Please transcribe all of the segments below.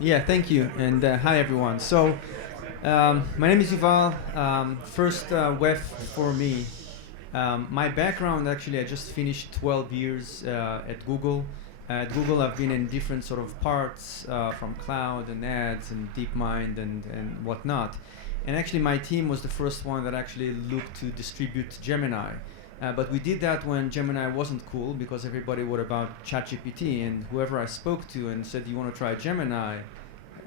Yeah, thank you, and hi everyone. So, my name is Yuval. First, WEF for me. My background actually, I just finished 12 years at Google. At Google, I've been in different sort of parts, from cloud and ads and DeepMind and whatnot. And actually, my team was the first one that actually looked to distribute Gemini. But we did that when Gemini wasn't cool because everybody were about ChatGPT, and whoever I spoke to and said, "You want to try Gemini?"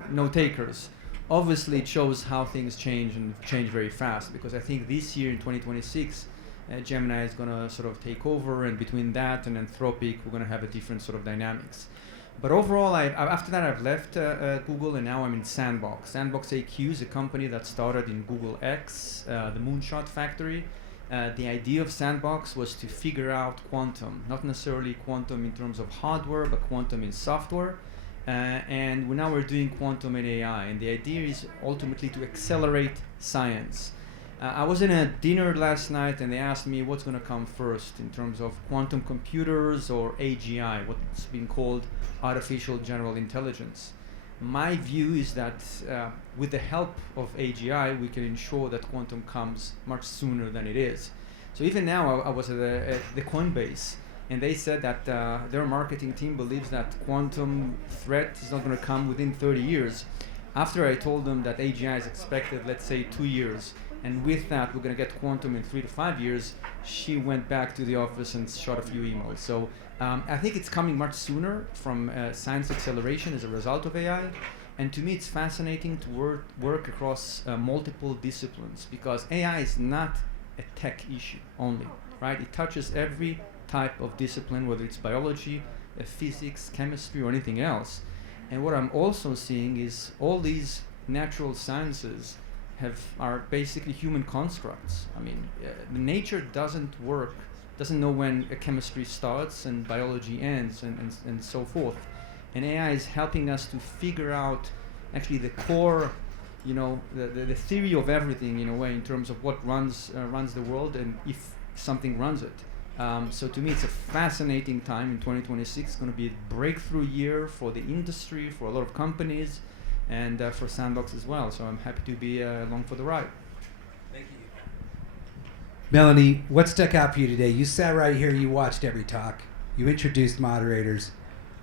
No takers. Obviously, it shows how things change and change very fast, because I think this year in 2026, Gemini is going to sort of take over, and between that and Anthropic, we're going to have a different sort of dynamics. But overall, after that, I've left Google, and now I'm in Sandbox. Sandbox AQ is a company that started in Google X, the Moonshot Factory. The idea of Sandbox was to figure out quantum, not necessarily quantum in terms of hardware, but quantum in software. And now we're doing quantum and AI, and the idea is ultimately to accelerate science. I was in a dinner last night, and they asked me what's going to come first in terms of quantum computers or AGI, what's been called artificial general intelligence. My view is that with the help of AGI, we can ensure that quantum comes much sooner than it is. So even now, I was at the Coinbase, and they said that their marketing team believes that quantum threat is not going to come within 30 years. After I told them that AGI is expected, let's say, 2 years, and with that we're going to get quantum in 3 to 5 years, she went back to the office and shot a few emails. So I think it's coming much sooner from science acceleration as a result of AI. And to me, it's fascinating to work across multiple disciplines, because AI is not a tech issue only, right? It touches every type of discipline, whether it's biology, physics, chemistry, or anything else. And what I'm also seeing is all these natural sciences are basically human constructs. I mean, nature doesn't know when a chemistry starts and biology ends, and so forth. And AI is helping us to figure out actually the core, the theory of everything in a way, in terms of what runs the world, and if something runs it. So to me, it's a fascinating time in 2026. It's going to be a breakthrough year for the industry, for a lot of companies, and for Sandbox as well. So I'm happy to be along for the ride. Thank you. Melanie, what stuck out for you today? You sat right here, you watched every talk, you introduced moderators.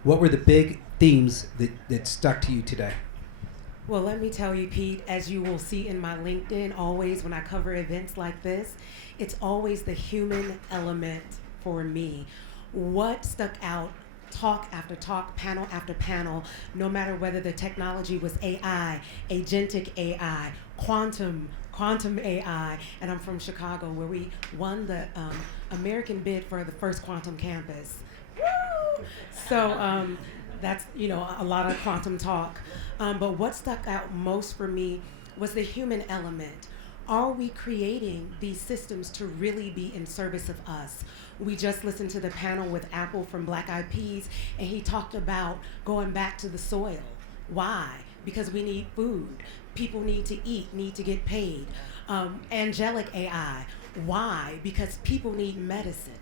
What were the big themes that stuck to you today? Well, let me tell you, Pete, as you will see in my LinkedIn, always when I cover events like this, it's always the human element for me. What stuck out, talk after talk, panel after panel, no matter whether the technology was AI, agentic AI, quantum AI, and I'm from Chicago, where we won the American bid for the first quantum campus. Woo! So that's, a lot of quantum talk. But what stuck out most for me was the human element. Are we creating these systems to really be in service of us? We just listened to the panel with Apple from Black Eyed Peas, and he talked about going back to the soil. Why? Because we need food. People need to eat, need to get paid. Angelic AI. Why? Because people need medicine.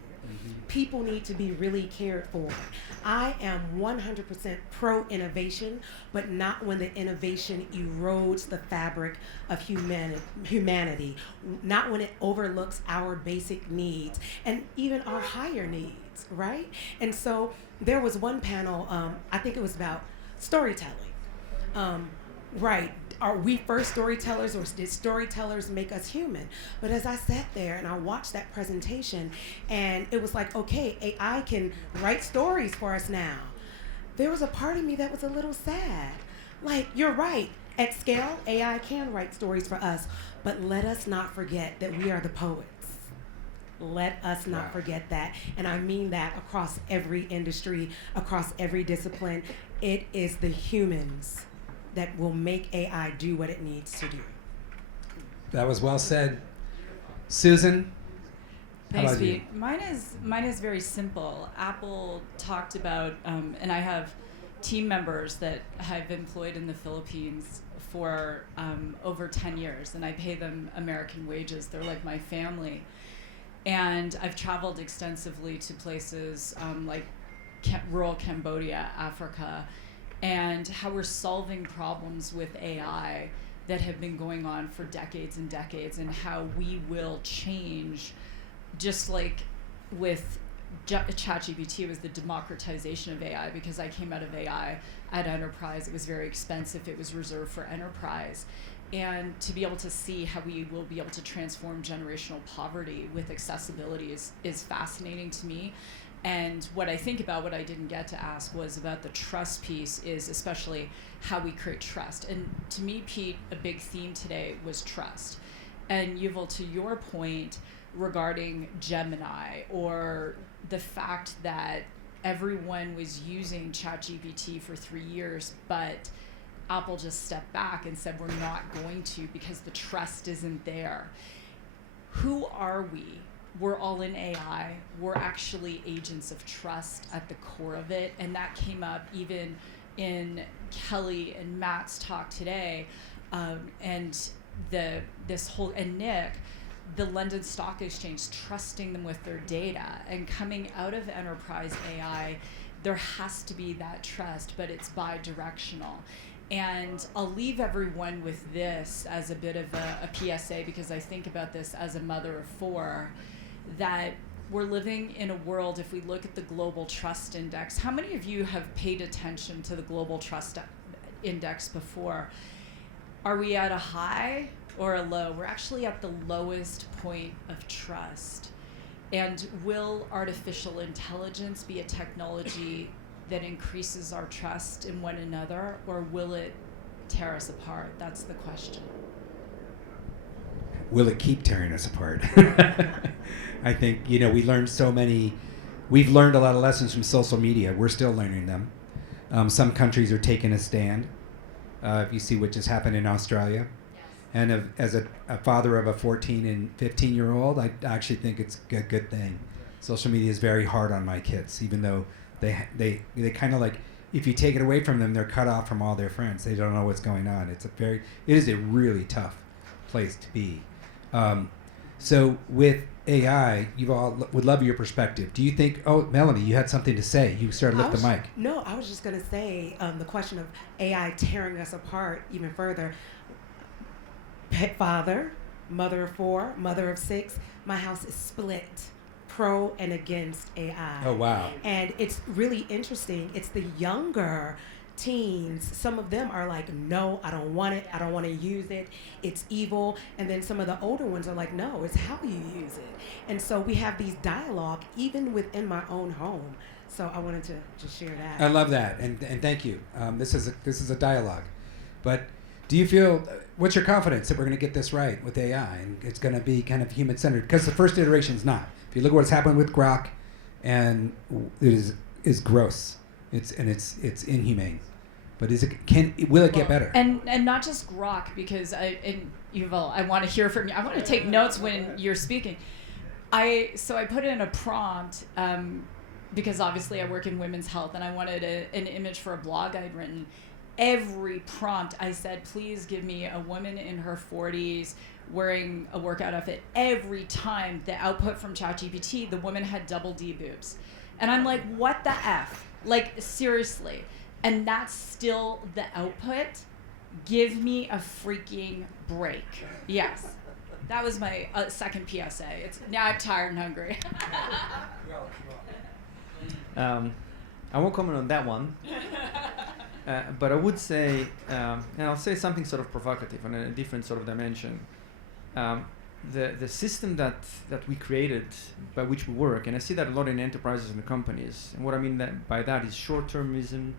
People need to be really cared for. I am 100% pro-innovation, but not when the innovation erodes the fabric of humanity, not when it overlooks our basic needs and even our higher needs, right? And so there was one panel, I think it was about storytelling. Right. Are we first storytellers, or did storytellers make us human? But as I sat there and I watched that presentation, and it was like, okay, AI can write stories for us now. There was a part of me that was a little sad. Like, you're right. At scale, AI can write stories for us, but let us not forget that we are the poets. Let us not forget that. And I mean that across every industry, across every discipline. It is the humans that will make AI do what it needs to do. That was well said. Susan? Thanks, Pete. Mine is very simple. Apple talked about, and I have team members that I've employed in the Philippines for over 10 years, and I pay them American wages. They're like my family. And I've traveled extensively to places like rural Cambodia, Africa, and how we're solving problems with AI that have been going on for decades and decades, and how we will change, just like with ChatGPT. It was the democratization of AI, because I came out of AI at enterprise. It was very expensive. It was reserved for enterprise. And to be able to see how we will be able to transform generational poverty with accessibility is fascinating to me. And what I think about, what I didn't get to ask, was about the trust piece, is especially how we create trust. And to me, Pete, a big theme today was trust. And Yuval, to your point regarding Gemini, or the fact that everyone was using ChatGPT for 3 years, but Apple just stepped back and said, we're not going to, because the trust isn't there. Who are we? We're all in AI. We're actually agents of trust at the core of it. And that came up even in Kelly and Matt's talk today. And Nick, the London Stock Exchange, trusting them with their data. And coming out of enterprise AI, there has to be that trust, but it's bi-directional. And I'll leave everyone with this as a bit of a PSA, because I think about this as a mother of 4, that we're living in a world, if we look at the Global Trust Index, how many of you have paid attention to the Global Trust Index before? Are we at a high or a low? We're actually at the lowest point of trust. And will artificial intelligence be a technology that increases our trust in one another, or will it tear us apart? That's the question. Will it keep tearing us apart? I think, we've learned a lot of lessons from social media. We're still learning them. Some countries are taking a stand. If you see what just happened in Australia. Yes. And as a father of a 14 and 15-year-old, I actually think it's a good thing. Social media is very hard on my kids, even though they kind of like, if you take it away from them, they're cut off from all their friends. They don't know what's going on. It is a really tough place to be. So with AI, you all would love your perspective. Do you think, Melanie, you had something to say. You started lift the mic. No, I was just going to say the question of AI tearing us apart even further. Father, mother of 4, mother of 6, my house is split, pro and against AI. Oh, wow. And it's really interesting. It's the younger teens, some of them are like, no, I don't want it. I don't want to use it. It's evil. And then some of the older ones are like, no, it's how you use it. And so we have these dialogue even within my own home. So I wanted to just share that. I love that, and thank you. This is a dialogue. But do you feel, what's your confidence that we're going to get this right with AI and it's going to be kind of human-centered? Because the first iteration is not. If you look at what's happened with Grok, and it is gross. It's inhumane. But will it get better? And not just Grok, because Yuval, I want to hear from you. I want to take notes when you're speaking. So I put in a prompt because obviously I work in women's health, and I wanted an image for a blog I'd written. Every prompt I said, please give me a woman in her 40s wearing a workout outfit. Every time the output from ChatGPT, the woman had double D boobs. And I'm like, what the F? Like, seriously. And that's still the output. Give me a freaking break. Yes. That was my second PSA. Now I'm tired and hungry. I won't comment on that one. But I would say, and I'll say something sort of provocative on a different sort of dimension. The system that we created by which we work, and I see that a lot in enterprises and companies, and what I mean by that is short-termism,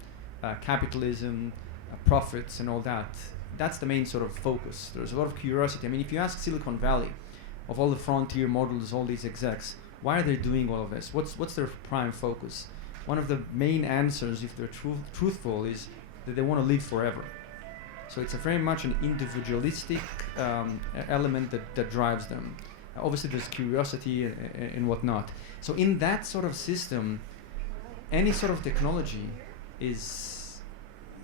capitalism, profits, and all that. That's the main sort of focus. There's a lot of curiosity. I mean, if you ask Silicon Valley, of all the frontier models, all these execs, why are they doing all of this? What's their prime focus? One of the main answers, if they're truthful, is that they want to live forever. So it's a very much an individualistic element that drives them. Obviously, there's curiosity and whatnot. So in that sort of system, any sort of technology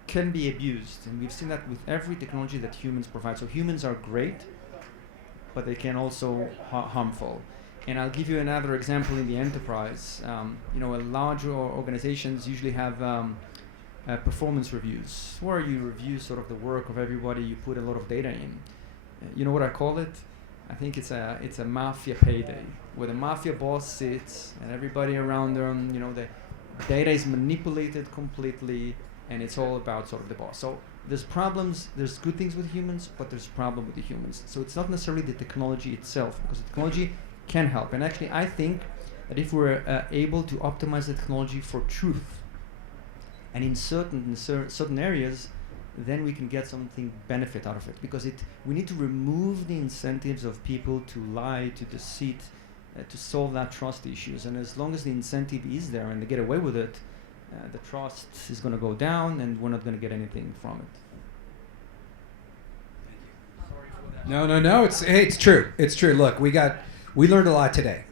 can be abused, and we've seen that with every technology that humans provide. So humans are great, but they can also harmful. And I'll give you another example in the enterprise. Larger organizations usually have performance reviews, where you review sort of the work of everybody. You put a lot of data in. You know what I call it? I think it's a mafia payday, where the mafia boss sits and everybody around them, the data is manipulated completely, and it's all about sort of the boss. So there's problems, there's good things with humans, but there's a problem with the humans. So it's not necessarily the technology itself, because the technology can help. And actually, I think that if we're able to optimize the technology for truth, and in certain areas, then we can get something benefit out of it, because we need to remove the incentives of people to lie, to deceit, to solve that trust issues. And as long as the incentive is there and they get away with it, the trust is going to go down, and we're not going to get anything from it. No. It's true. It's true. Look, we learned a lot today.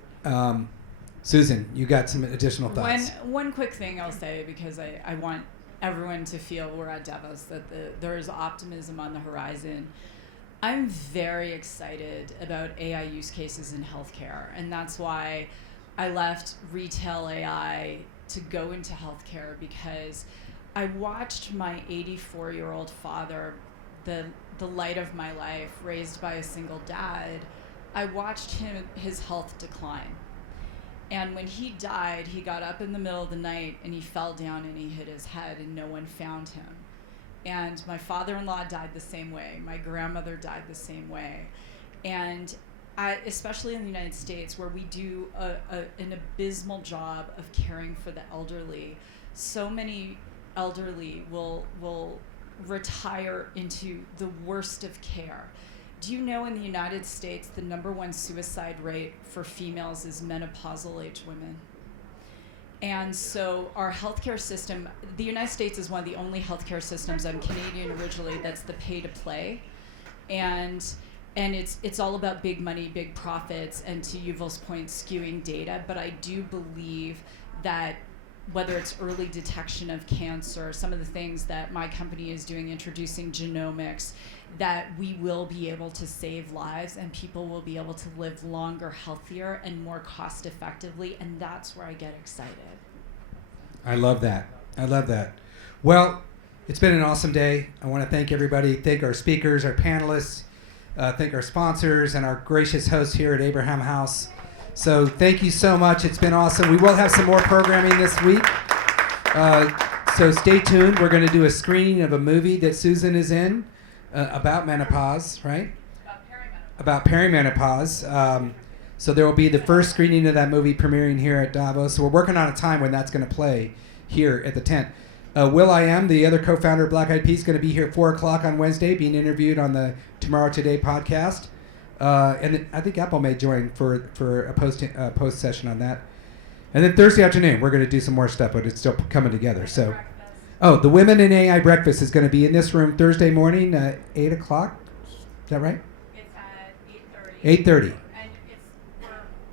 Susan, you got some additional thoughts. One quick thing I'll say, because I want everyone to feel we're at Davos, that there is optimism on the horizon. I'm very excited about AI use cases in healthcare, and that's why I left retail AI to go into healthcare, because I watched my 84-year-old father, the light of my life, raised by a single dad. I watched his health decline. And when he died, he got up in the middle of the night and he fell down and he hit his head and no one found him. And my father-in-law died the same way. My grandmother died the same way. And especially in the United States, where we do an abysmal job of caring for the elderly, so many elderly will retire into the worst of care. Do you know in the United States the #1 suicide rate for females is menopausal age women? And so our healthcare system, the United States is one of the only healthcare systems, I'm Canadian originally, that's the pay to play. And it's all about big money, big profits, and to Yuval's point, skewing data. But I do believe that whether it's early detection of cancer, some of the things that my company is doing, introducing genomics, that we will be able to save lives and people will be able to live longer, healthier, and more cost effectively. And that's where I get excited. I love that. Well, it's been an awesome day. I want to thank everybody, thank our speakers, our panelists, thank our sponsors, and our gracious hosts here at Abraham House. So thank you so much. It's been awesome. We will have some more programming this week. So stay tuned. We're going to do a screening of a movie that Susan is in about menopause, right? About perimenopause. So there will be the first screening of that movie premiering here at Davos. So we're working on a time when that's going to play here at the tent. will.i.am, the other co-founder of Black Eyed Peas, is going to be here at 4 o'clock on Wednesday, being interviewed on the Tomorrow Today podcast. And I think Apple may join for a post session on that. And then Thursday afternoon, we're going to do some more stuff, but it's still coming together. So, the Women in AI Breakfast is going to be in this room Thursday morning at 8 o'clock. Is that right? It's at 8:30. 8:30. And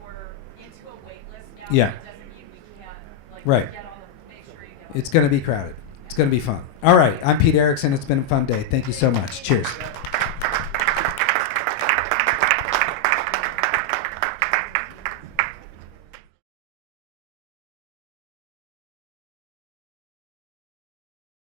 we're into a wait list now. Yeah. It doesn't mean we can't Right. get all the, make sure you get all It's going to be crowded. It's going to be fun. All right. I'm Pete Erickson. It's been a fun day. Thank you so much. Cheers.